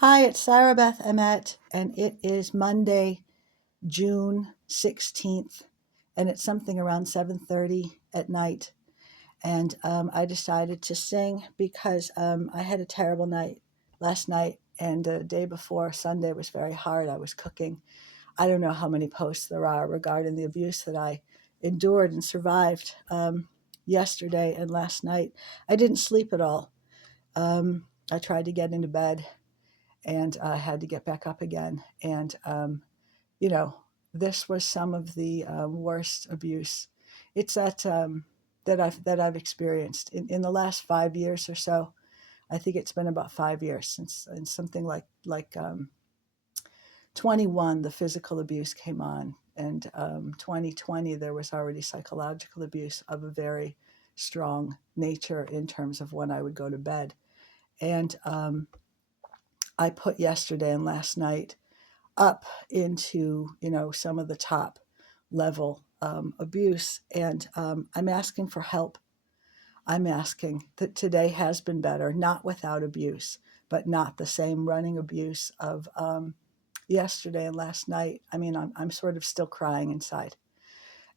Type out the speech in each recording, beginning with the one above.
Hi, it's Sarabeth Emet, and it is Monday, June 16th, and it's something around 7:30 at night. And I decided to sing because I had a terrible night last night, and the day before, Sunday, was very hard. I was cooking. I don't know how many posts there are regarding the abuse that I endured and survived yesterday and last night. I didn't sleep at all. I tried to get into bed and I had to get back up again. And you know, this was some of the worst abuse. It's that I've experienced in the last 5 years or so. I think it's been about 5 years since, and something like 21, the physical abuse came on, and 2020 there was already psychological abuse of a very strong nature in terms of when I would go to bed. And I put yesterday and last night up into some of the top level abuse, and I'm asking for help. I'm asking that today has been better, not without abuse, but not the same running abuse of yesterday and last night. I mean, I'm sort of still crying inside,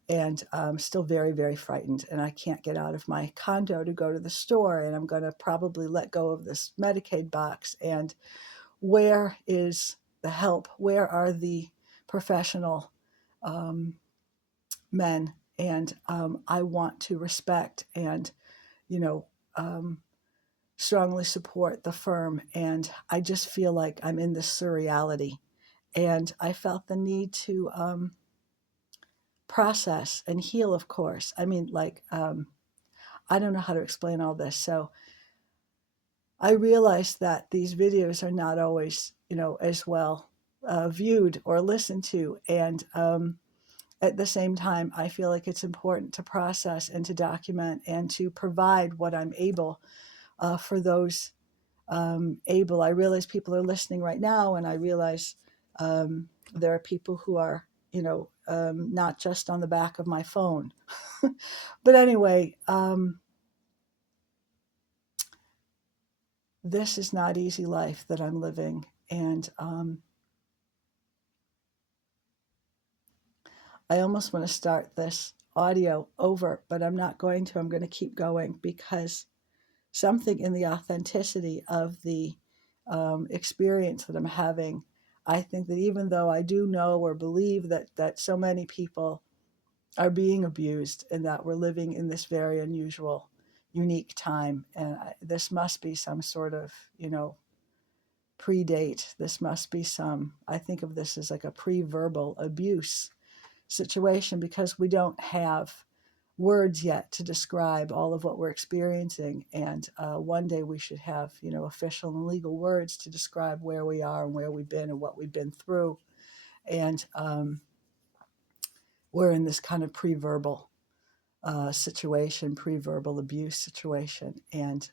and still very, very frightened, and I can't get out of my condo to go to the store, and I'm going to probably let go of this Medicaid box. And where is the help? Where are the professional um, men? And I want to respect and, you know, um, strongly support the firm. And I just feel like I'm in this surreality. And I felt the need to process and heal, of course. I mean, I don't know how to explain all this. So I realized that these videos are not always, as well viewed or listened to. And at the same time, I feel like it's important to process and to document and to provide what I'm able for those able. I realize people are listening right now, and I realize there are people who are, not just on the back of my phone. But anyway, this is not easy life that I'm living. And I almost want to start this audio over, but I'm not going to. I'm going to keep going because something in the authenticity of the experience that I'm having, I think that even though I do know or believe that so many people are being abused and that we're living in this very unusual, unique time, and this must be some sort of, predate. This must be I think of this as like a pre-verbal abuse situation, because we don't have words yet to describe all of what we're experiencing. And one day we should have, official and legal words to describe where we are and where we've been and what we've been through. And we're in this kind of pre-verbal situation, pre-verbal abuse situation. And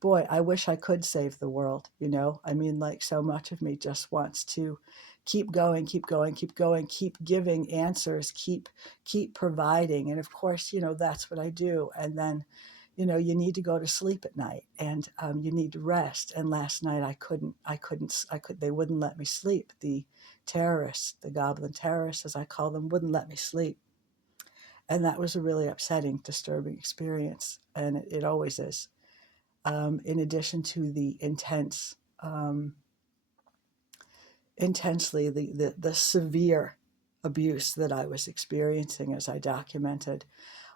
boy, I wish I could save the world. I mean, like, so much of me just wants to keep going, keep going, keep going, keep giving answers, keep providing. And of course, that's what I do. And then, you need to go to sleep at night, and you need to rest. And last night they wouldn't let me sleep. The terrorists, the goblin terrorists, as I call them, wouldn't let me sleep. And that was a really upsetting, disturbing experience. And it always is. In addition to the intensely, the severe abuse that I was experiencing, as I documented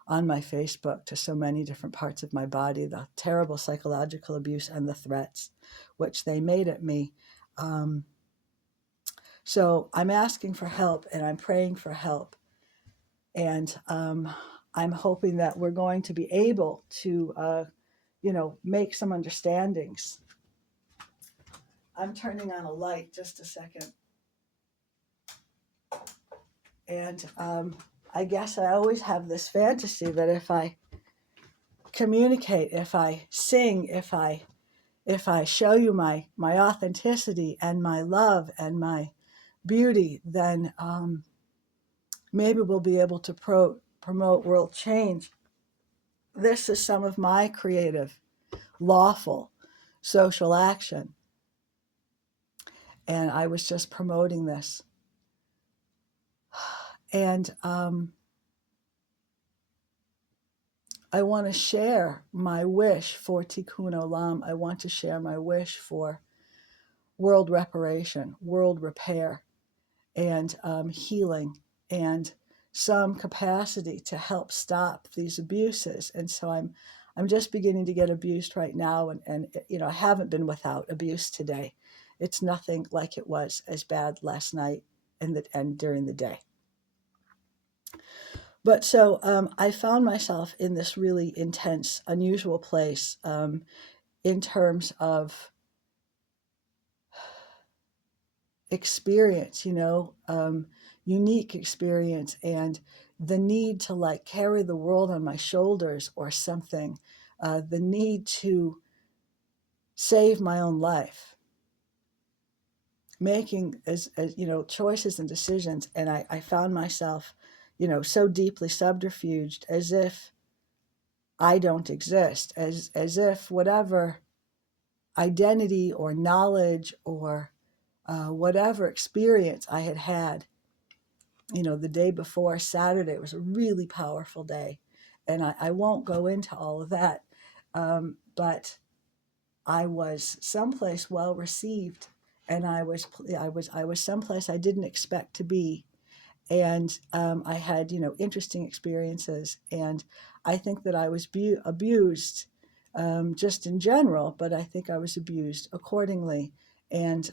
on my Facebook to so many different parts of my body, the terrible psychological abuse and the threats which they made at me. So I'm asking for help, and I'm praying for help. And I'm hoping that we're going to be able to, make some understandings. I'm turning on a light, just a second. And I guess I always have this fantasy that if I communicate, if I sing, if I show you my authenticity and my love and my beauty, then maybe we'll be able to promote world change. This is some of my creative, lawful social action. And I was just promoting this. And I want to share my wish for Tikkun Olam. I want to share my wish for world reparation, world repair, and healing, and some capacity to help stop these abuses. And so I'm just beginning to get abused right now, and I haven't been without abuse today. It's nothing like it was as bad last night and during the day. But so I found myself in this really intense, unusual place in terms of experience, unique experience, and the need to like carry the world on my shoulders or something, the need to save my own life, making as choices and decisions. And I found myself, so deeply subterfuged, as if I don't exist, as if whatever identity or knowledge or whatever experience I had had, the day before Saturday was a really powerful day. And I won't go into all of that, but I was someplace well received, and I was someplace I didn't expect to be, and I had interesting experiences, and I think that I was abused just in general, but I think I was abused accordingly, and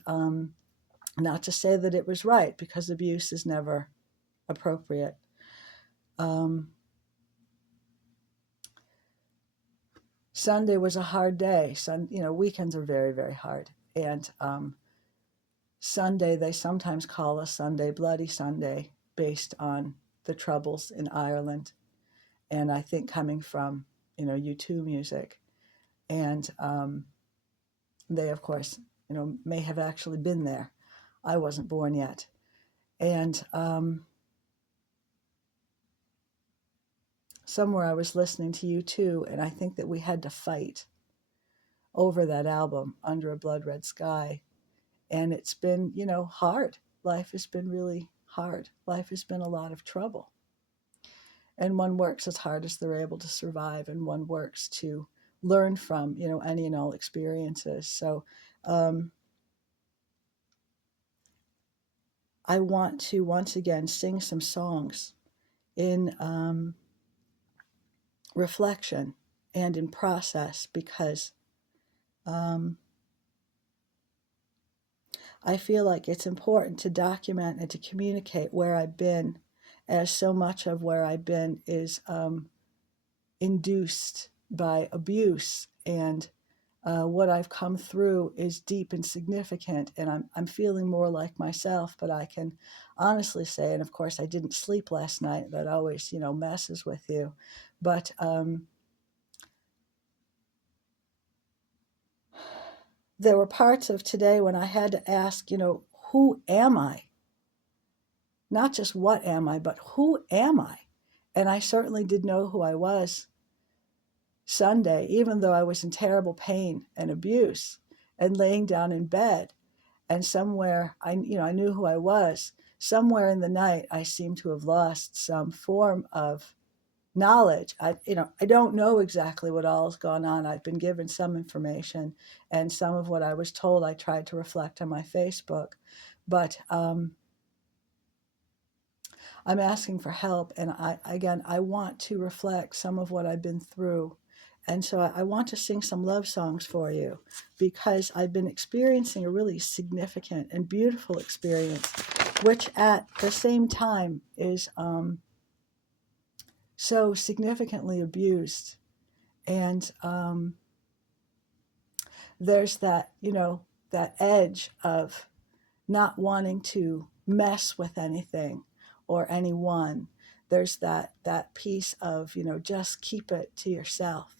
not to say that it was right, because abuse is never appropriate. Um, Sunday was a hard day. Weekends are very, very hard. And Sunday, they sometimes call us Sunday, Bloody Sunday, based on the troubles in Ireland. And I think coming from, U2 music. And they, of course, may have actually been there. I wasn't born yet. And somewhere I was listening to U2, and I think that we had to fight over that album, Under a Blood Red Sky. And it's been, hard. Life has been really hard. Life has been a lot of trouble. And one works as hard as they're able to survive, and one works to learn from, any and all experiences. So I want to once again sing some songs in reflection and in process, because I feel like it's important to document and to communicate where I've been, as so much of where I've been is induced by abuse, and what I've come through is deep and significant, and I'm feeling more like myself. But I can honestly say, and of course I didn't sleep last night, that always messes with you, but there were parts of today when I had to ask, who am I? Not just what am I, but who am I? And I certainly did know who I was Sunday, even though I was in terrible pain and abuse and laying down in bed. And somewhere I knew who I was. Somewhere in the night, I seemed to have lost some form of knowledge. I don't know exactly what all has gone on. I've been given some information, and some of what I was told I tried to reflect on my Facebook. But I'm asking for help, and I want to reflect some of what I've been through. And so I want to sing some love songs for you, because I've been experiencing a really significant and beautiful experience, which at the same time is so significantly abused. And there's that edge of not wanting to mess with anything or anyone. There's that piece of, just keep it to yourself,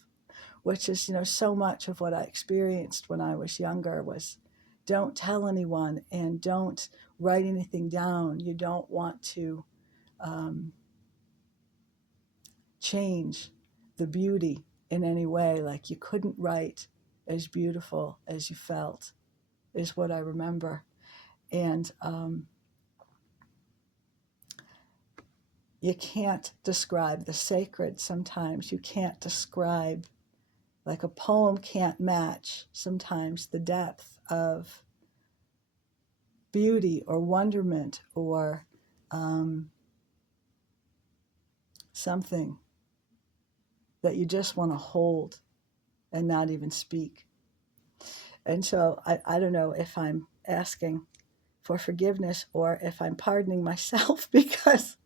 which is, so much of what I experienced when I was younger was don't tell anyone and don't write anything down. You don't want to change the beauty in any way. Like you couldn't write as beautiful as you felt, is what I remember. And you can't describe the sacred sometimes. You can't describe, like a poem can't match sometimes the depth of beauty or wonderment or something that you just want to hold and not even speak. And so I don't know if I'm asking for forgiveness or if I'm pardoning myself because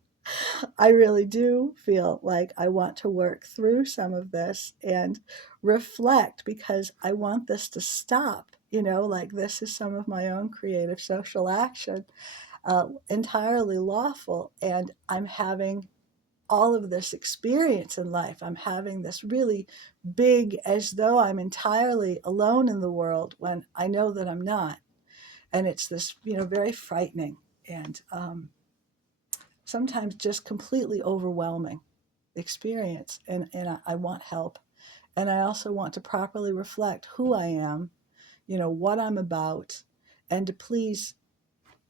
I really do feel like I want to work through some of this and reflect because I want this to stop. Like this is some of my own creative social action, entirely lawful. And I'm having all of this experience in life. I'm having this really big, as though I'm entirely alone in the world when I know that I'm not. And it's this, very frightening and sometimes just completely overwhelming experience. And I want help. And I also want to properly reflect who I am, what I'm about, and to please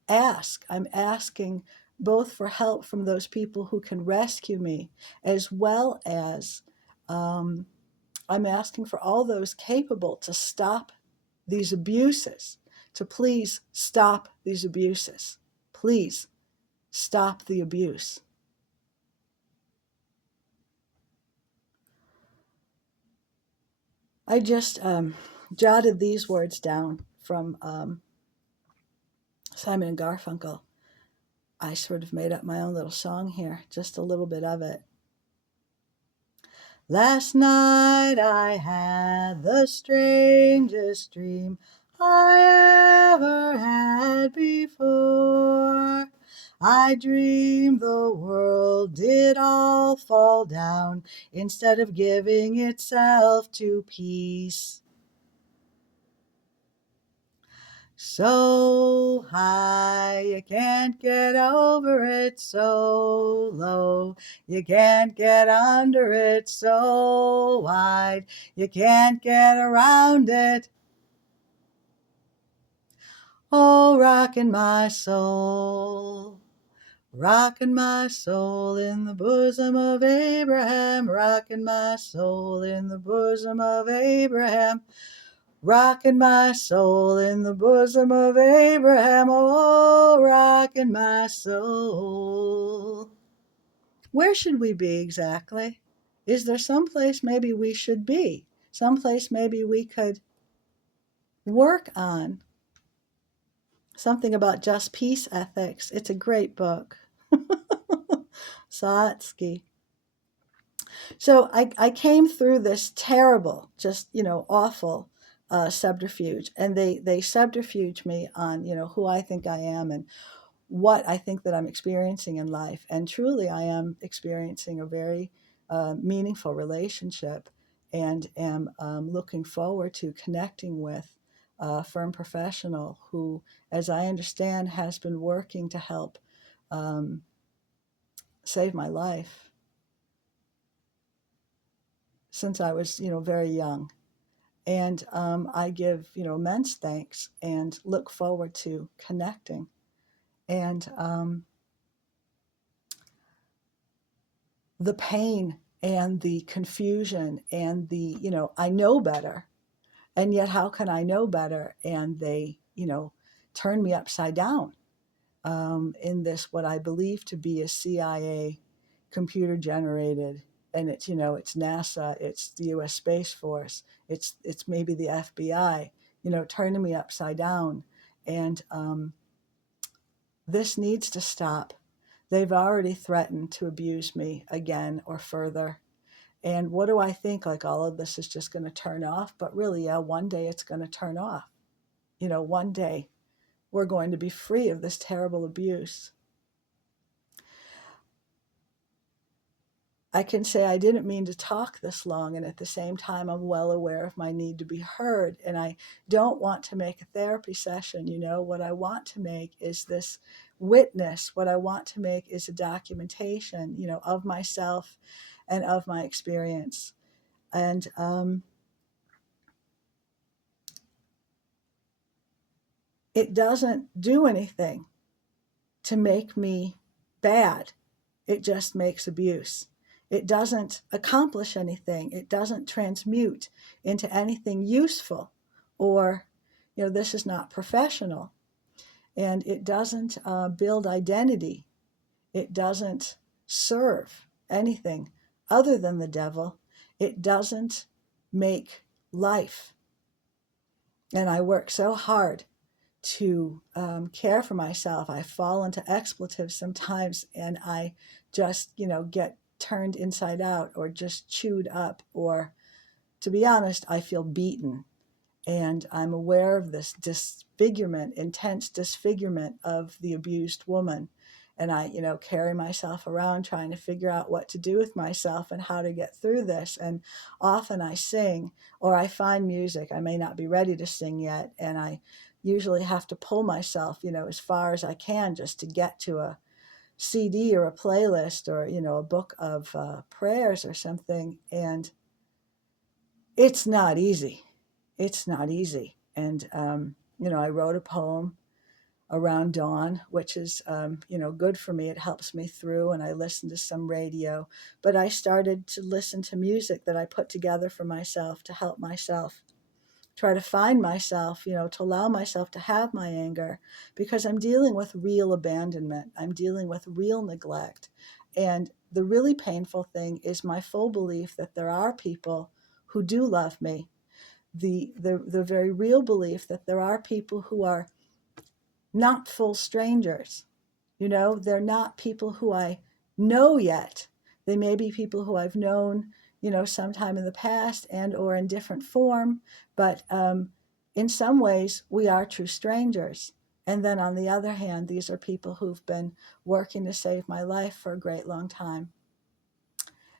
ask. I'm asking both for help from those people who can rescue me, as well as I'm asking for all those capable to stop these abuses, to please stop these abuses. Please stop the abuse. I just jotted these words down from Simon and Garfunkel. I sort of made up my own little song here, just a little bit of it. Last night I had the strangest dream I ever had before. I dreamed the world did all fall down instead of giving itself to peace. So high, you can't get over it, so low, you can't get under it, so wide, you can't get around it. Oh, rockin' my soul, rockin' my soul in the bosom of Abraham, rockin' my soul in the bosom of Abraham. Rocking my soul in the bosom of Abraham, oh, rocking my soul. Where should we be exactly? Is there some place maybe we should be? Someplace maybe we could work on? Something about just peace ethics. It's a great book. Satsky. So I came through this terrible, just, awful subterfuge. And they subterfuge me on, who I think I am and what I think that I'm experiencing in life. And truly, I am experiencing a very meaningful relationship and am looking forward to connecting with a firm professional who, as I understand, has been working to help um, save my life since I was, very young. And I give, immense thanks and look forward to connecting. And the pain and the confusion and the, I know better. And yet, how can I know better? And they, turn me upside down in this, what I believe to be a CIA computer generated. And it's, it's NASA, it's the US Space Force, it's maybe the FBI, turning me upside down. And this needs to stop. They've already threatened to abuse me again or further. And what do I think? Like all of this is just going to turn off. But really, yeah, one day it's going to turn off. One day we're going to be free of this terrible abuse. I can say I didn't mean to talk this long, and at the same time, I'm well aware of my need to be heard. And I don't want to make a therapy session. What I want to make is this witness. What I want to make is a documentation, of myself and of my experience. And it doesn't do anything to make me bad. It just makes abuse. It doesn't accomplish anything. It doesn't transmute into anything useful, or, this is not professional. And it doesn't build identity. It doesn't serve anything other than the devil. It doesn't make life. And I work so hard to care for myself. I fall into expletives sometimes, and I just, get turned inside out, or just chewed up, or, to be honest, I feel beaten. And I'm aware of this disfigurement, intense disfigurement of the abused woman. And I, carry myself around trying to figure out what to do with myself and how to get through this. And often I sing, or I find music. I may not be ready to sing yet. And I usually have to pull myself, as far as I can, just to get to a CD or a playlist, or, a book of prayers or something. And it's not easy. It's not easy. And, I wrote a poem around dawn, which is, good for me. It helps me through, and I listen to some radio. But I started to listen to music that I put together for myself to help myself try to find myself, to allow myself to have my anger, because I'm dealing with real abandonment. I'm dealing with real neglect. And the really painful thing is my full belief that there are people who do love me. The very real belief that there are people who are not full strangers. They're not people who I know yet. They may be people who I've known, sometime in the past, and or in different form. But in some ways, we are true strangers. And then on the other hand, these are people who've been working to save my life for a great long time.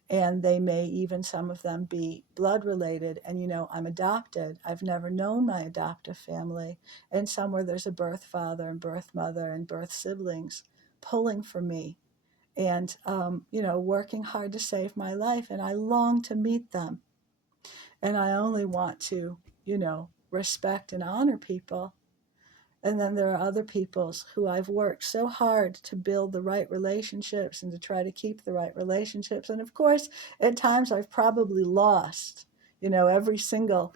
And they may even, some of them, be blood related. And, I'm adopted. I've never known my adoptive family. And somewhere there's a birth father and birth mother and birth siblings pulling for me and, working hard to save my life. And I long to meet them. And I only want to, respect and honor people. And then there are other peoples who I've worked so hard to build the right relationships and to try to keep the right relationships. And of course, at times I've probably lost, every single,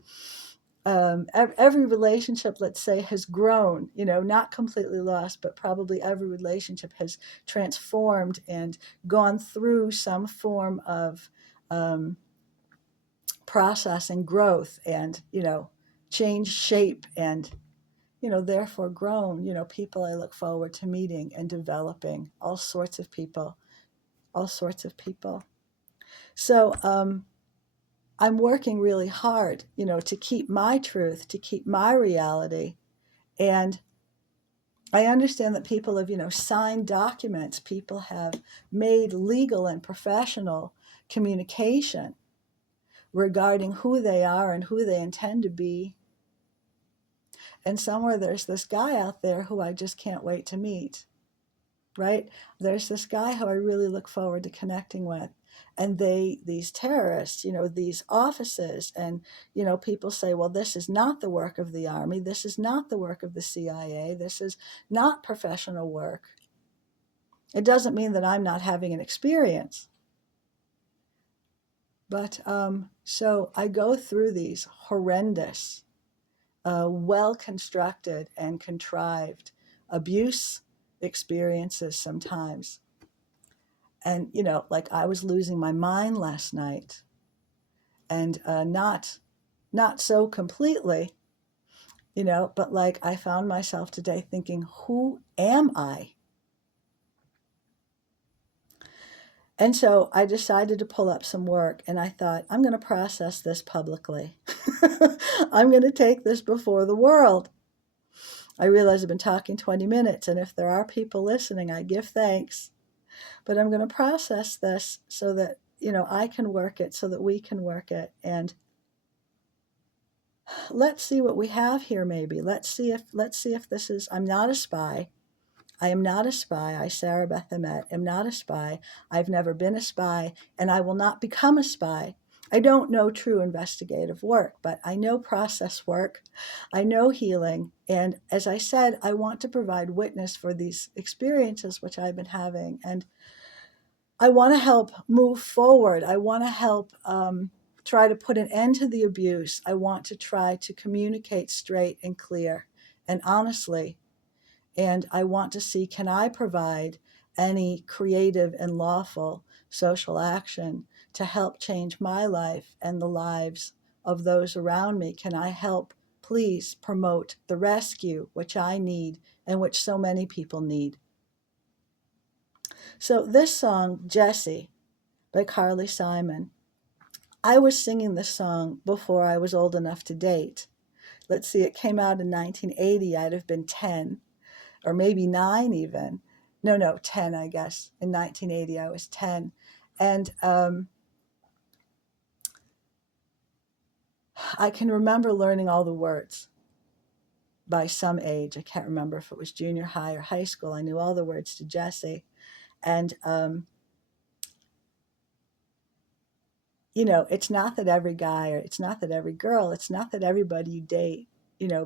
every relationship, let's say, has grown, not completely lost, but probably every relationship has transformed and gone through some form of process and growth and, change shape and, therefore grown, people I look forward to meeting and developing, all sorts of people. So I'm working really hard, to keep my truth, to keep my reality. And I understand that people have, signed documents, people have made legal and professional communication regarding who they are and who they intend to be. And somewhere there's this guy out there who I just can't wait to meet, right? There's this guy who I really look forward to connecting with. And these terrorists, these offices, and, people say, well, this is not the work of the Army. This is not the work of the CIA. This is not professional work. It doesn't mean that I'm not having an experience. But so I go through these horrendous, well-constructed and contrived abuse experiences sometimes. And, like I was losing my mind last night, and not so completely, but like I found myself today thinking, who am I? And so I decided to pull up some work, and I thought, I'm going to process this publicly. I'm going to take this before the world. I realize I've been talking 20 minutes, and if there are people listening, I give thanks. But I'm going to process this so that, I can work it, so that we can work it. And let's see what we have here, maybe. Let's see if this is, I'm not a spy. I am not a spy. I, Sarabeth, am not a spy. I've never been a spy, and I will not become a spy. I don't know true investigative work, but I know process work. I know healing. And as I said, I want to provide witness for these experiences which I've been having. And I want to help move forward. I want to help try to put an end to the abuse. I want to try to communicate straight and clear and honestly. And I want to see, can I provide any creative and lawful social action to help change my life and the lives of those around me? Can I help, please, promote the rescue, which I need and which so many people need? So, this song, Jessie, by Carly Simon, I was singing this song before I was old enough to date. Let's see, it came out in 1980. I'd have been 10 or maybe 9 even. No, 10, I guess. In 1980, I was 10. And I can remember learning all the words by some age. I can't remember if it was junior high or high school. I knew all the words to Jessie. And, it's not that every guy or it's not that every girl, it's not that everybody you date,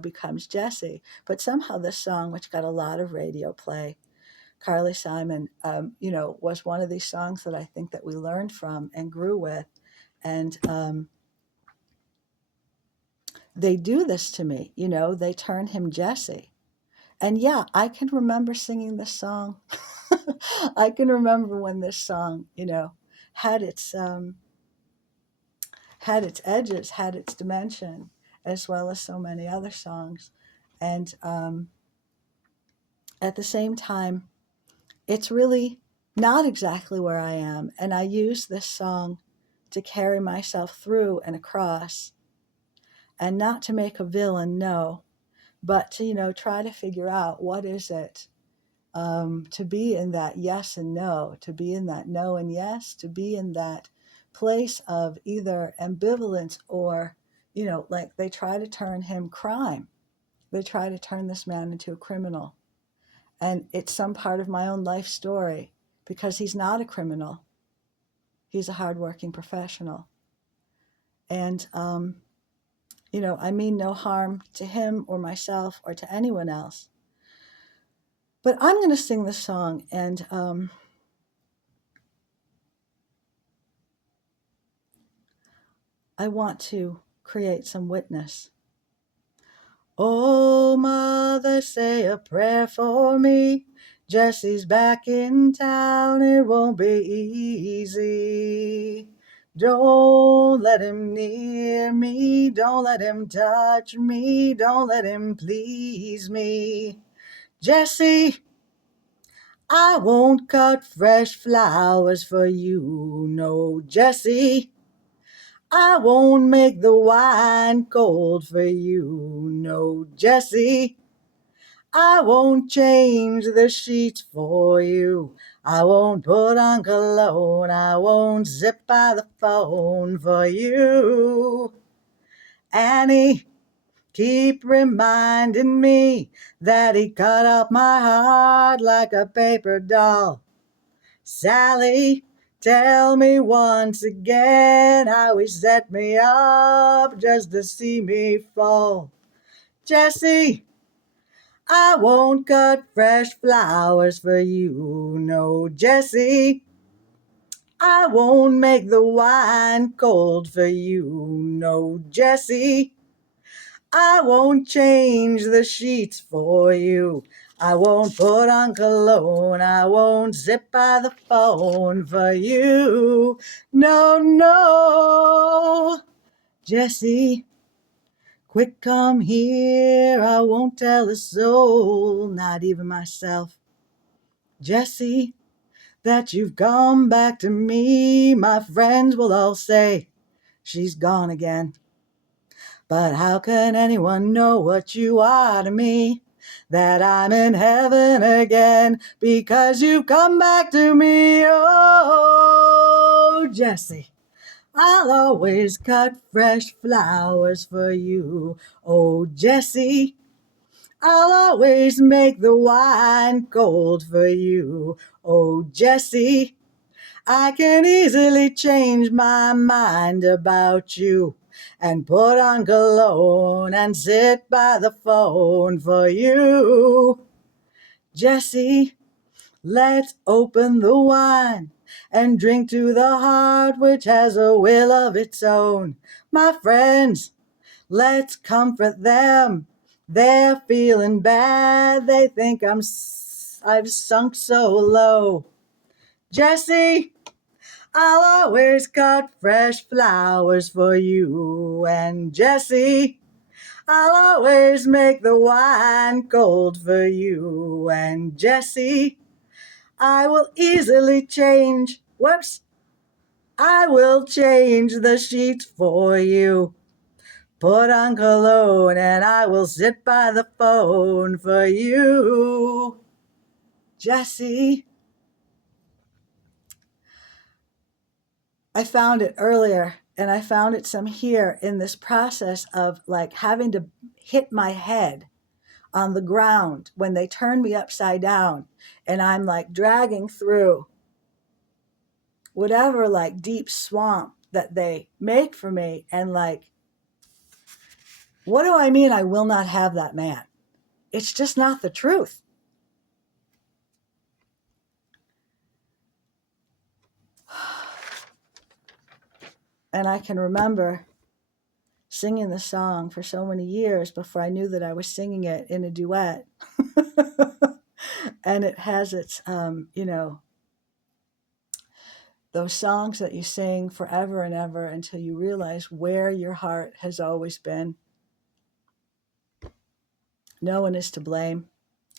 becomes Jessie. But somehow this song, which got a lot of radio play, Carly Simon, was one of these songs that I think that we learned from and grew with. And they do this to me, they turn him Jesse. And yeah, I can remember singing this song. I can remember when this song, had its edges, had its dimension, as well as so many other songs. And at the same time, it's really not exactly where I am. And I use this song to carry myself through and across, and not to make a villain, no, but to, try to figure out what is it to be in that yes and no, to be in that no and yes, to be in that place of either ambivalence or, like they try to turn him crime. They try to turn this man into a criminal. And it's some part of my own life story because he's not a criminal. He's a hardworking professional. And, I mean no harm to him or myself or to anyone else. But I'm going to sing this song, and I want to create some witness. Oh, mother, say a prayer for me. Jesse's back in town, it won't be easy. Don't let him near me, don't let him touch me, don't let him please me. Jesse, I won't cut fresh flowers for you, no, Jesse. I won't make the wine cold for you, no, Jesse. I won't change the sheets for you. I won't put on cologne. I won't zip by the phone for you. Annie, keep reminding me that he cut up my heart like a paper doll. Sally, tell me once again how he set me up just to see me fall. Jessie, I won't cut fresh flowers for you, no, Jessie. I won't make the wine cold for you, no, Jessie. I won't change the sheets for you. I won't put on cologne. I won't zip by the phone for you. No, no. Jessie, quick come here. I won't tell a soul, not even myself. Jessie, that you've come back to me. My friends will all say, she's gone again. But how can anyone know what you are to me? That I'm in heaven again because you've come back to me. Oh, Jessie, I'll always cut fresh flowers for you. Oh, Jessie, I'll always make the wine cold for you. Oh, Jessie, I can easily change my mind about you and put on cologne and sit by the phone for you. Jesse, let's open the wine and drink to the heart which has a will of its own. My friends, let's comfort them. They're feeling bad. They think I've sunk so low. Jesse, I'll always cut fresh flowers for you. And Jesse, I'll always make the wine cold for you. And Jesse, I will easily change. Whoops. I will change the sheets for you. Put on cologne and I will sit by the phone for you. Jesse, I found it earlier and I found it some here in this process of like having to hit my head on the ground when they turn me upside down and I'm like dragging through whatever like deep swamp that they make for me. And like, what do I mean I will not have that man? It's just not the truth. And I can remember singing the song for so many years before I knew that I was singing it in a duet. And it has its, those songs that you sing forever and ever until you realize where your heart has always been. No one is to blame.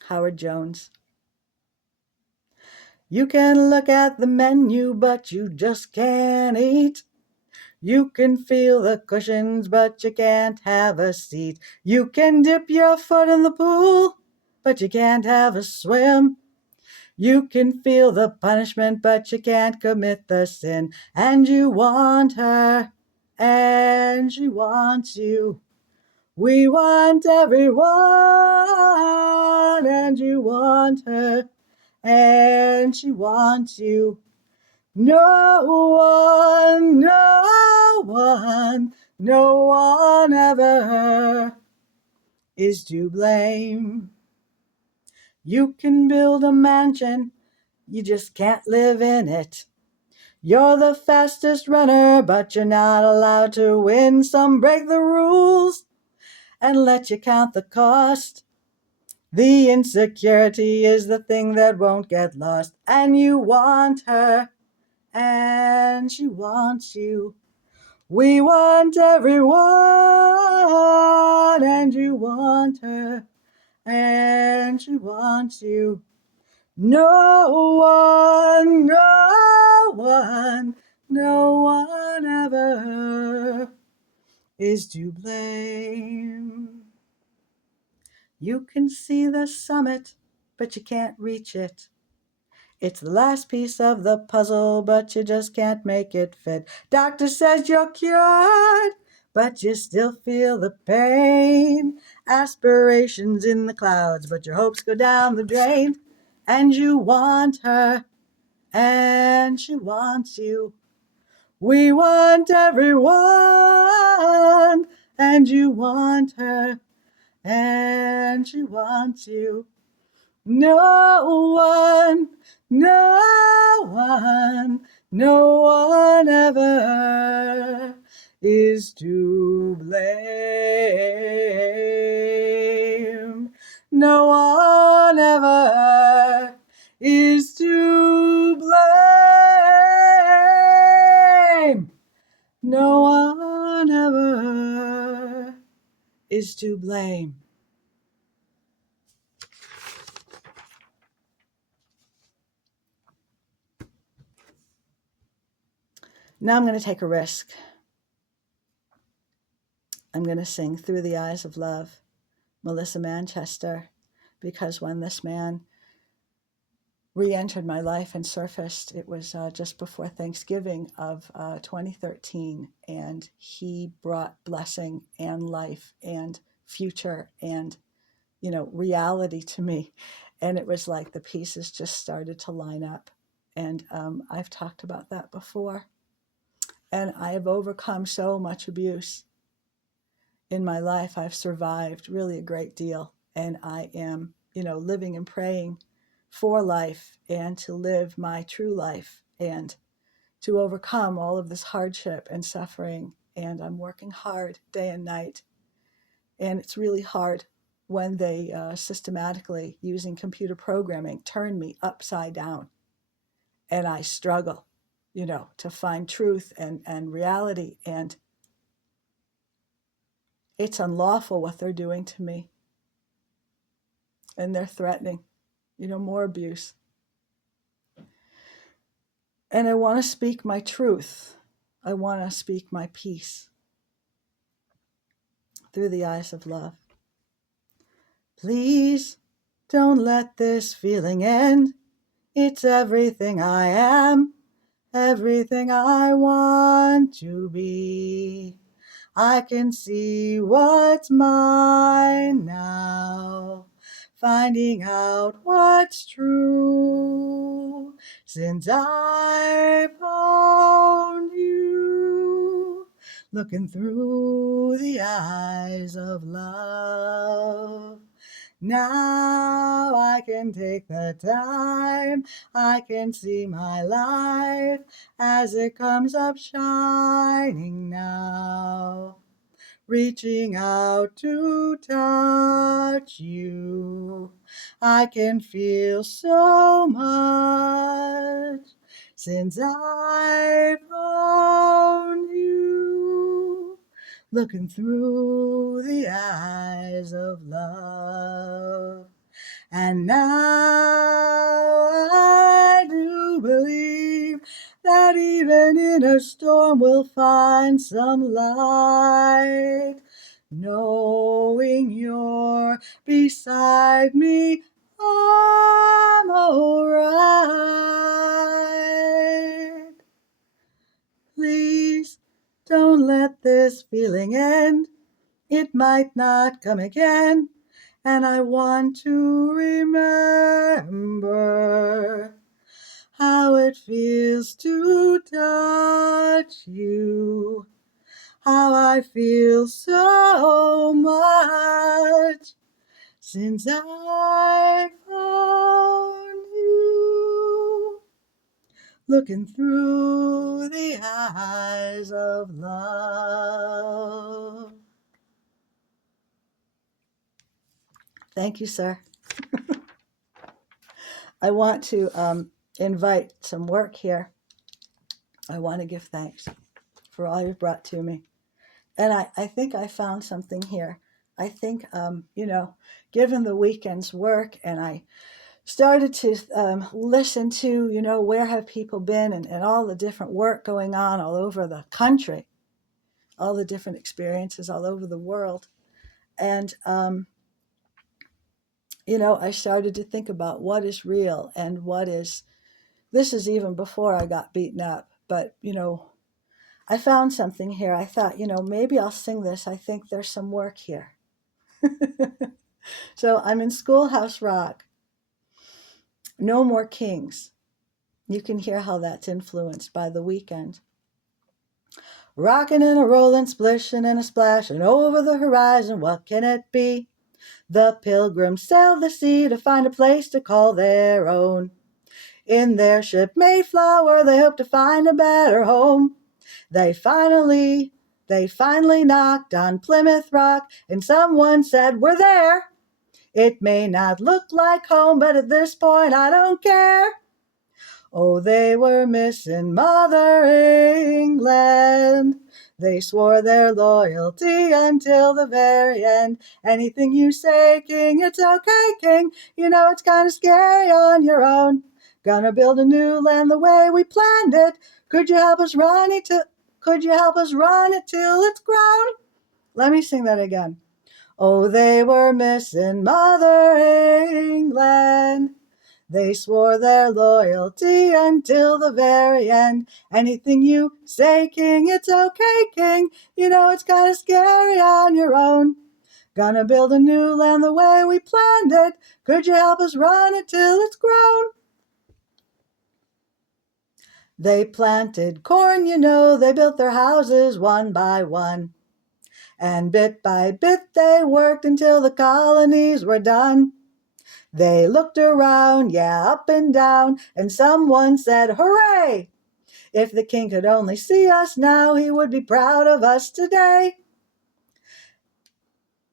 Howard Jones. You can look at the menu, but you just can't eat. You can feel the cushions, but you can't have a seat. You can dip your foot in the pool, but you can't have a swim. You can feel the punishment, but you can't commit the sin. And you want her, and she wants you. We want everyone, and you want her, and she wants you. No one ever is to blame. You can build a mansion, you just can't live in it. You're the fastest runner, but you're not allowed to win. Some break the rules and let you count the cost. The insecurity is the thing that won't get lost. And you want her, and she wants you. We want everyone, and you want her, and she wants you. No one ever is to blame. You can see the summit, but you can't reach it. It's the last piece of the puzzle, but you just can't make it fit. Doctor says you're cured, but you still feel the pain. Aspirations in the clouds, but your hopes go down the drain. And you want her, and she wants you. We want everyone, and you want her, and she wants you. No one, no one, no one ever is to blame. No one ever is to blame. No one ever is to blame. Now I'm going to take a risk. I'm going to sing Through the Eyes of Love, Melissa Manchester, because when this man re-entered my life and surfaced, it was just before Thanksgiving of 2013, and he brought blessing and life and future and, reality to me. And it was like the pieces just started to line up. And I've talked about that before. And I have overcome so much abuse in my life. I've survived really a great deal. And I am, living and praying for life and to live my true life and to overcome all of this hardship and suffering. And I'm working hard day and night. And it's really hard when they systematically, using computer programming, turn me upside down. And I struggle, to find truth and reality. And it's unlawful what they're doing to me. And they're threatening, more abuse. And I want to speak my truth. I want to speak my peace through the eyes of love. Please don't let this feeling end. It's everything I am, everything I want to be. I can see what's mine now, finding out what's true, since I found you, looking through the eyes of love. Now I can take the time, I can see my life as it comes up shining now. Reaching out to touch you, I can feel so much since I found you, looking through the eyes of love. And now I do believe that even in a storm we'll find some light. Knowing you're beside me, I'm alright. Please don't let this feeling end. It might not come again. And I want to remember how it feels to touch you, how I feel so much since I found you, looking through the eyes of love. Thank you, sir. I want to invite some work here. I want to give thanks for all you've brought to me. And I think I found something here. I think, given the weekend's work, and I started to listen to, where have people been and all the different work going on all over the country, all the different experiences all over the world. And, I started to think about what is real and what is, this is even before I got beaten up, but, I found something here. I thought, maybe I'll sing this. I think there's some work here. So I'm in Schoolhouse Rock. No More Kings. You can hear how that's influenced by the weekend. Rocking and a rolling, splishing and a splashing over the horizon. What can it be? The pilgrims sailed the sea to find a place to call their own. In their ship Mayflower, they hope to find a better home. They finally knocked on Plymouth Rock, and someone said, "We're there." It may not look like home, but at this point I don't care. Oh, they were missing Mother England. They swore their loyalty until the very end. Anything you say, King, it's okay, King. It's kind of scary on your own. Gonna build a new land the way we planned it. Could you help us run it till it's grown? Let me sing that again. Oh, they were missing Mother England. They swore their loyalty until the very end. Anything you say, King, it's okay, King. It's kind of scary on your own. Gonna build a new land the way we planned it. Could you help us run it till it's grown? They planted corn, you know, they built their houses one by one. And bit by bit they worked until the colonies were done. They looked around, yeah, up and down, and someone said, "Hooray! If the king could only see us now, he would be proud of us today."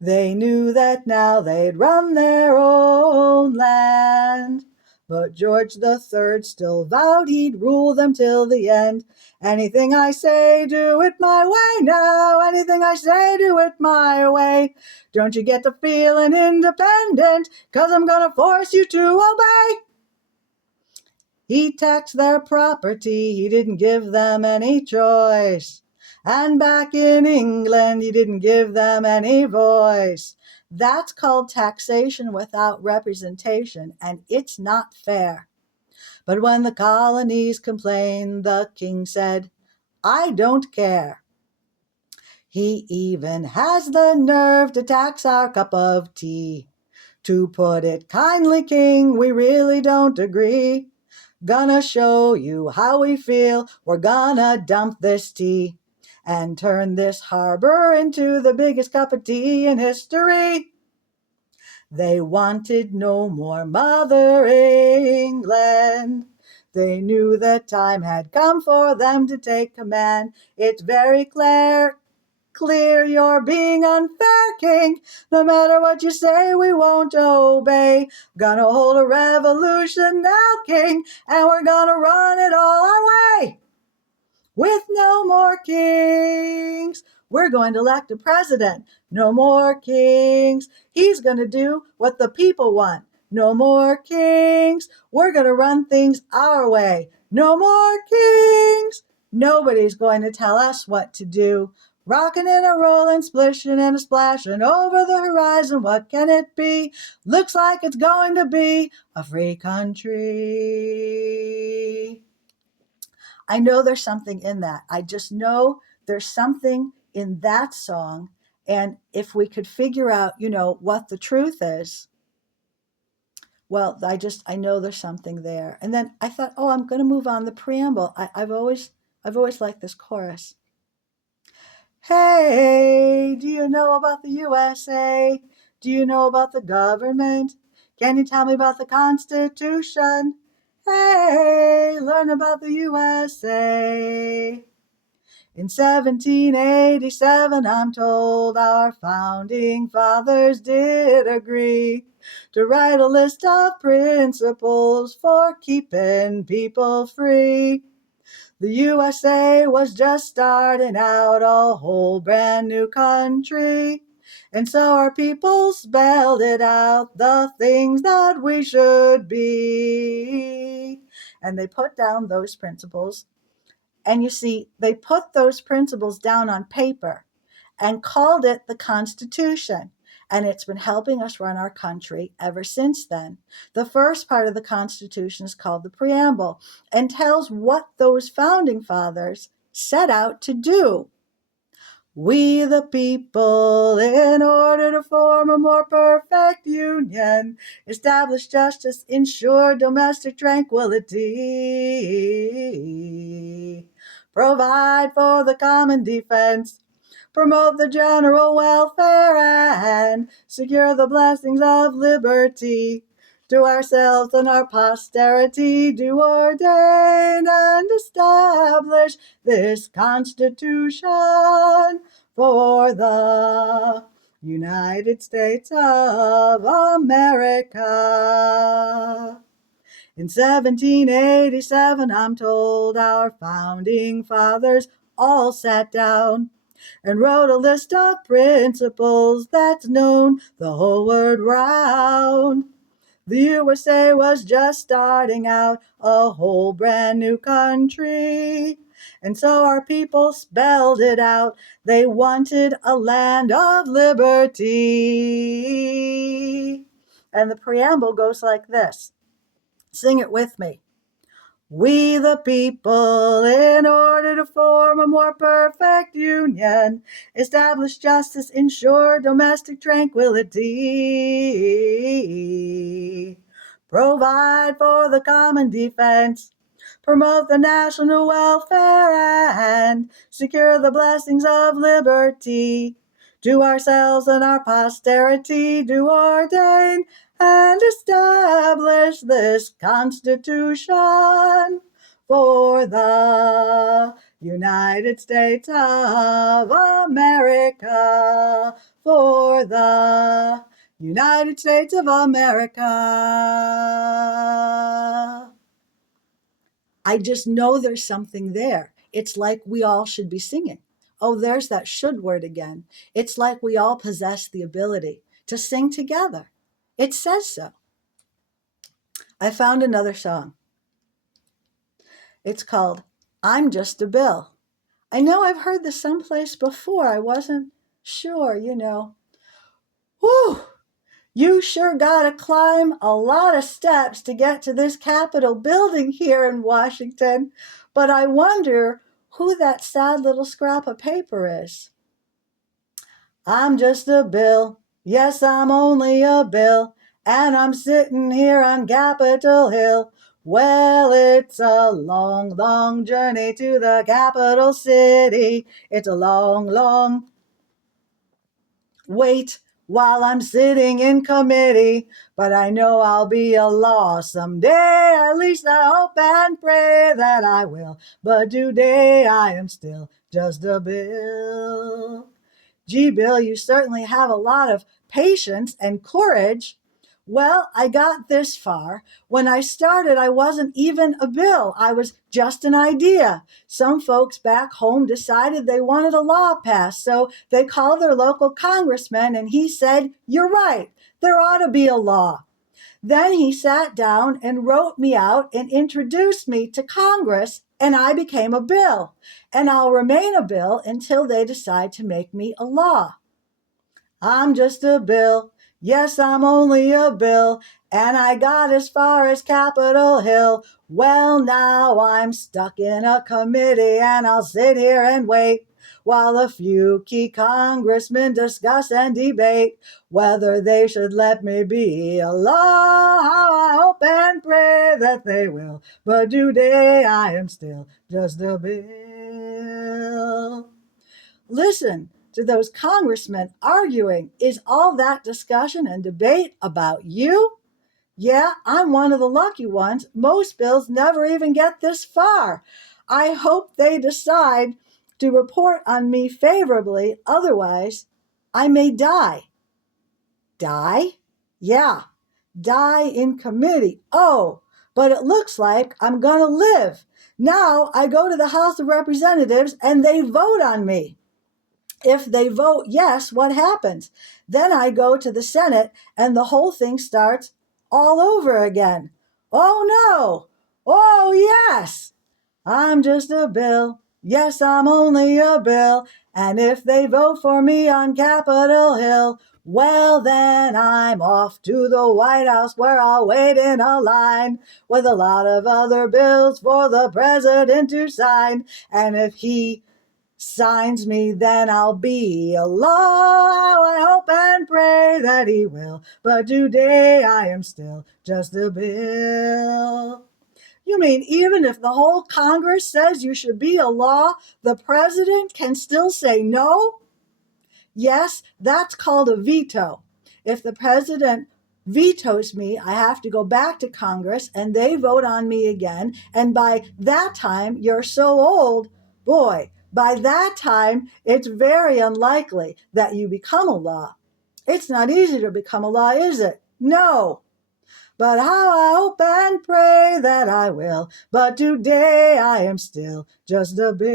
They knew that now they'd run their own land. But George III still vowed he'd rule them till the end. "Anything I say, do it my way now. Anything I say, do it my way. Don't you get to feeling independent, 'cause I'm gonna force you to obey." He taxed their property, he didn't give them any choice. And back in England, he didn't give them any voice. That's called taxation without representation, and it's not fair. But when the colonies complained, the king said, "I don't care." He even has the nerve to tax our cup of tea. To put it kindly, king, we really don't agree. Gonna show you how we feel. We're gonna dump this tea and turn this harbor into the biggest cup of tea in history. They wanted no more Mother England. They knew the time had come for them to take command. It's very clear you're being unfair, king. No matter what you say, we won't obey. Gonna hold a revolution now, king, and we're gonna run it all our way. With no more kings, we're going to elect a president. No more kings. He's gonna do what the people want. No more kings. We're gonna run things our way. No more kings. Nobody's going to tell us what to do. Rockin' and a rollin', splishin' and a splashin' over the horizon. What can it be? Looks like it's going to be a free country. I know there's something in that. I just know there's something in that song. And if we could figure out, what the truth is, well, I know there's something there. And then I thought, oh, I'm going to move on the preamble. I've always liked this chorus. Hey, do you know about the USA? Do you know about the government? Can you tell me about the Constitution? Hey, learn about the USA. In 1787, I'm told, our founding fathers did agree to write a list of principles for keeping people free. The USA was just starting out, a whole brand new country. And so our people spelled it out, the things that we should be. And they put down those principles. And you see, they put those principles down on paper and called it the Constitution. And it's been helping us run our country ever since then. The first part of the Constitution is called the Preamble and tells what those founding fathers set out to do. We the people, in order to form a more perfect union, establish justice, ensure domestic tranquility, provide for the common defense, promote the general welfare, and secure the blessings of liberty. To ourselves and our posterity do ordain and establish this Constitution for the United States of America. In 1787, I'm told, our founding fathers all sat down and wrote a list of principles that's known the whole world round. The USA was just starting out, a whole brand new country. And so our people spelled it out. They wanted a land of liberty. And the preamble goes like this. Sing it with me. We the people, in order to form a more perfect union, establish justice, ensure domestic tranquility, provide for the common defense, promote the national welfare, and secure the blessings of liberty. To ourselves and our posterity do ordain and establish this Constitution for the United States of America, for the United States of America. I just know there's something there. It's like we all should be singing. Oh, there's that should word again. It's like we all possess the ability to sing together. It says so. I found another song. It's called I'm Just a Bill. I know I've heard this someplace before. I wasn't sure, Whew! You sure gotta climb a lot of steps to get to this Capitol building here in Washington, but I wonder who that sad little scrap of paper is. I'm just a bill, yes, I'm only a bill, and I'm sitting here on Capitol Hill. Well, it's a long, long journey to the capital city. It's a long, long wait while I'm sitting in committee, but I know I'll be a law someday. At least I hope and pray that I will. But today I am still just a bill. Gee, Bill, you certainly have a lot of patience and courage. Well, I got this far. When I started, I wasn't even a bill. I was just an idea. Some folks back home decided they wanted a law passed, so they called their local congressman, and he said, "You're right, there ought to be a law." Then he sat down and wrote me out and introduced me to Congress, and I became a bill. And I'll remain a bill until they decide to make me a law. I'm just a bill. Yes, I'm only a bill, and I got as far as Capitol Hill. Well, now I'm stuck in a committee, and I'll sit here and wait while a few key congressmen discuss and debate whether they should let me be a law. I hope and pray that they will, but today I am still just a bill. Listen to those congressmen arguing. Is all that discussion and debate about you? Yeah, I'm one of the lucky ones. Most bills never even get this far. I hope they decide to report on me favorably. Otherwise, I may die. Die? Yeah, die in committee. Oh, but it looks like I'm gonna live. Now I go to the House of Representatives and they vote on me. If they vote yes, what happens? Then I go to the Senate and the whole thing starts all over again. Oh no! Oh yes! I'm just a bill. Yes, I'm only a bill. And if they vote for me on Capitol Hill, well, then I'm off to the White House where I'll wait in a line with a lot of other bills for the president to sign. And if he signs me, then I'll be a law. I hope and pray that he will. But today I am still just a bill. You mean even if the whole Congress says you should be a law, the president can still say no? Yes, that's called a veto. If the president vetoes me, I have to go back to Congress and they vote on me again. And by that time, you're so old, boy, by that time, it's very unlikely that you become a law. It's not easy to become a law, is it? No. But how I hope and pray that I will. But today I am still just a bill.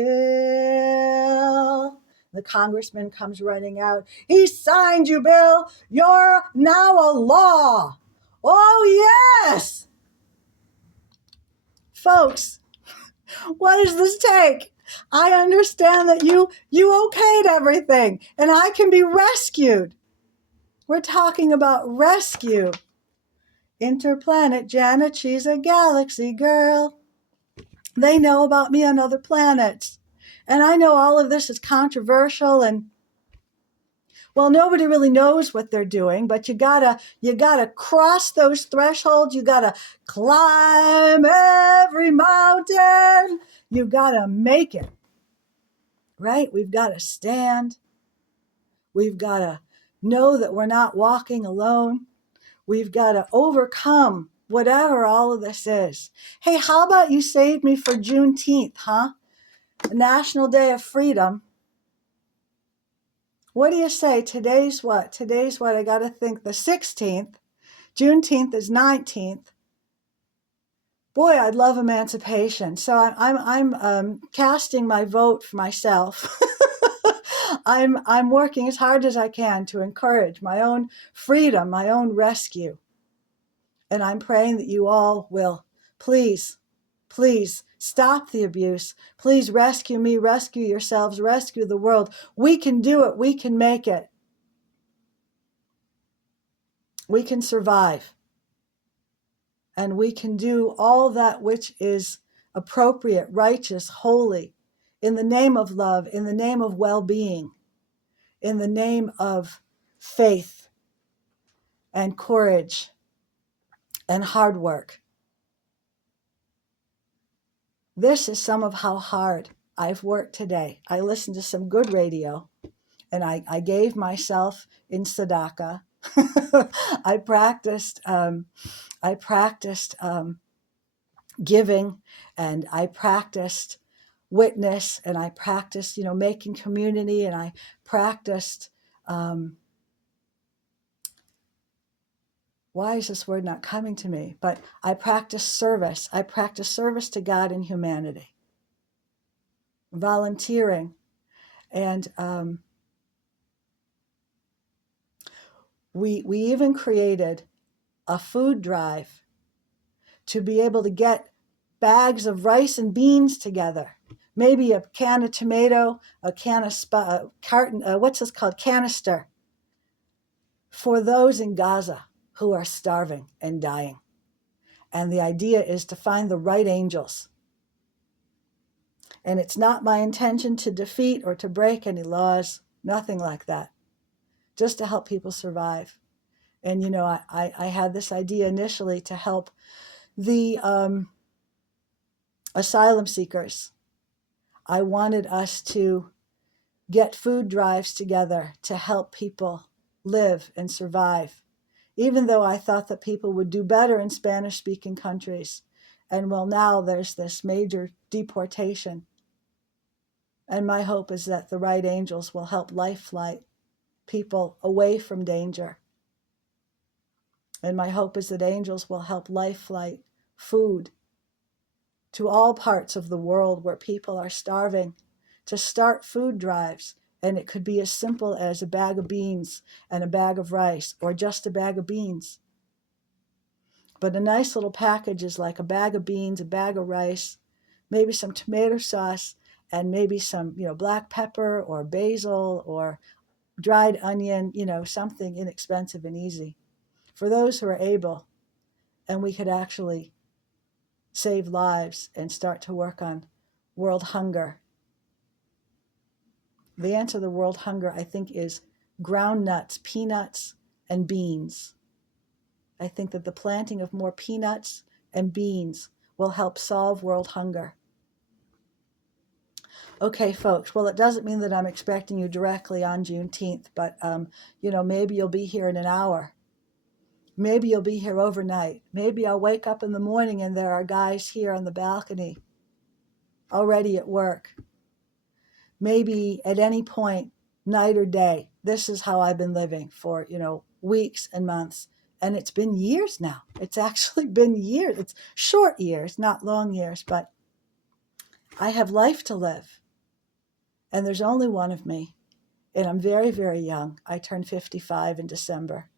The congressman comes running out. He signed you, Bill. You're now a law. Oh, yes. Folks, what does this take? I understand that you okayed everything and I can be rescued. We're talking about rescue. Interplanet Janet, she's a galaxy girl. They know about me on other planets. And I know all of this is controversial and, Well, nobody really knows what they're doing, but you gotta cross those thresholds. You gotta climb every mountain. You gotta make it, right? We've got to stand. We've got to know that we're not walking alone. We've got to overcome whatever all of this is. Hey, how about you save me for Juneteenth, huh? National Day of Freedom. What do you say? Today's what? Today's what? I got to think. The 16th. Juneteenth is 19th. Boy, I'd love emancipation. So I'm casting my vote for myself. I'm working as hard as I can to encourage my own freedom, my own rescue. And I'm praying that you all will please stop the abuse. Please rescue me, rescue yourselves, rescue the world. We can do it. We can make it. We can survive. And we can do all that which is appropriate, righteous, holy, in the name of love, in the name of well-being, in the name of faith and courage and hard work. This is some of how hard I've worked today. I listened to some good radio, and I gave myself in tzedakah. I practiced giving, and I practiced witness, and I practiced, making community, and I practiced, why is this word not coming to me? But I practiced service. I practiced service to God and humanity, volunteering, and we even created a food drive to be able to get bags of rice and beans together. Maybe a can of tomato, a can of carton, what's this called? Canister, for those in Gaza who are starving and dying. And the idea is to find the right angels. And it's not my intention to defeat or to break any laws, nothing like that, just to help people survive. And, I had this idea initially to help the asylum seekers. I wanted us to get food drives together to help people live and survive, even though I thought that people would do better in Spanish-speaking countries. And well, now there's this major deportation. And my hope is that the right angels will help life flight people away from danger. And my hope is that angels will help life flight food to all parts of the world where people are starving, to start food drives. And it could be as simple as a bag of beans and a bag of rice, or just a bag of beans. But a nice little package is like a bag of beans, a bag of rice, maybe some tomato sauce, and maybe some, black pepper or basil or dried onion, something inexpensive and easy for those who are able. And we could actually save lives and start to work on world hunger. The answer to world hunger, I think, is ground nuts, peanuts, and beans. I think that the planting of more peanuts and beans will help solve world hunger. Okay, folks, well, it doesn't mean that I'm expecting you directly on Juneteenth, but, maybe you'll be here in an hour. Maybe you'll be here overnight. Maybe I'll wake up in the morning and there are guys here on the balcony already at work. Maybe at any point, night or day, this is how I've been living for, weeks and months. And it's been years now. It's actually been years. It's short years, not long years, but I have life to live. And there's only one of me. And I'm very, very young. I turned 55 in December.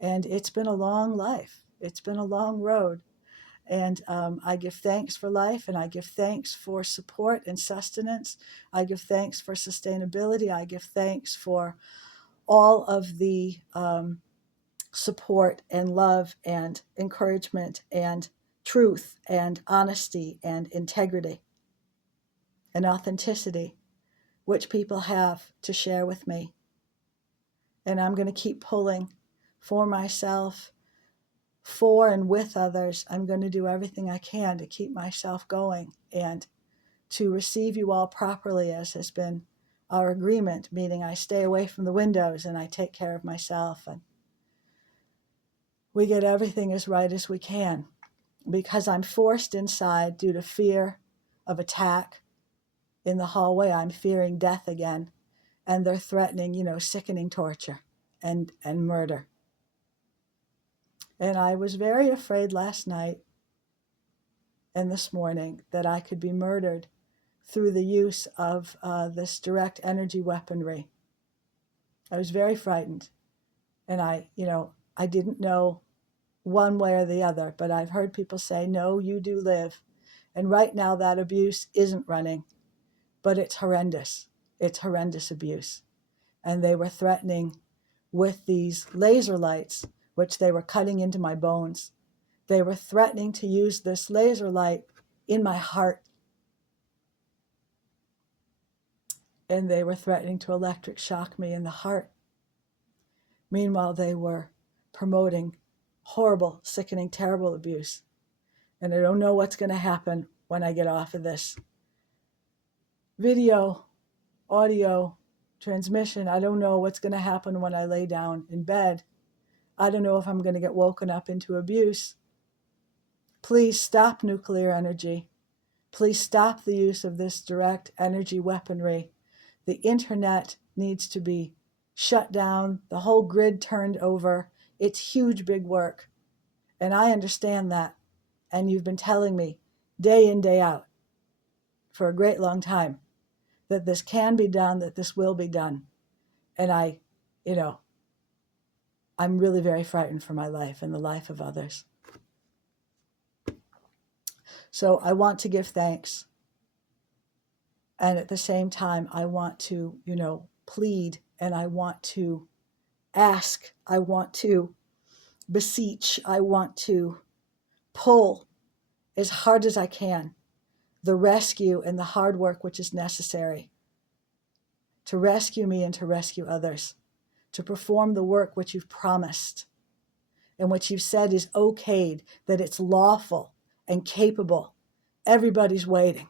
And it's been a long life. It's been a long road. And I give thanks for life, and I give thanks for support and sustenance. I give thanks for sustainability. I give thanks for all of the support and love and encouragement and truth and honesty and integrity and authenticity which people have to share with me. And I'm going to keep pulling for myself, for and with others. I'm going to do everything I can to keep myself going and to receive you all properly, as has been our agreement, meaning I stay away from the windows and I take care of myself, and we get everything as right as we can, because I'm forced inside due to fear of attack. In the hallway, I'm fearing death again, and they're threatening, sickening torture and murder. And I was very afraid last night and this morning that I could be murdered through the use of this direct energy weaponry. I was very frightened, and I didn't know one way or the other, but I've heard people say, no, you do live. And right now that abuse isn't running, but it's horrendous. It's horrendous abuse. And they were threatening with these laser lights, which they were cutting into my bones. They were threatening to use this laser light in my heart. And they were threatening to electric shock me in the heart. Meanwhile, they were promoting horrible, sickening, terrible abuse. And I don't know what's going to happen when I get off of this video, audio transmission. I don't know what's going to happen when I lay down in bed. I don't know if I'm going to get woken up into abuse. Please stop nuclear energy. Please stop the use of this direct energy weaponry. The internet needs to be shut down, the whole grid turned over. It's huge, big work. And I understand that. And you've been telling me day in, day out for a great long time that this can be done, that this will be done. And I'm really very frightened for my life and the life of others. So I want to give thanks. And at the same time, I want to, plead, and I want to ask, I want to beseech, I want to pull as hard as I can the rescue and the hard work which is necessary to rescue me and to rescue others, to perform the work which you've promised and which you've said is okayed, that it's lawful and capable. Everybody's waiting.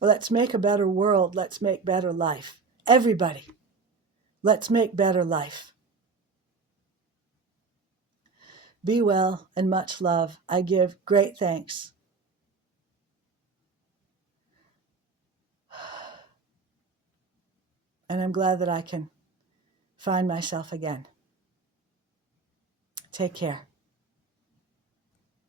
Let's make a better world. Let's make better life. Everybody, let's make better life. Be well and much love. I give great thanks. And I'm glad that I can find myself again. Take care.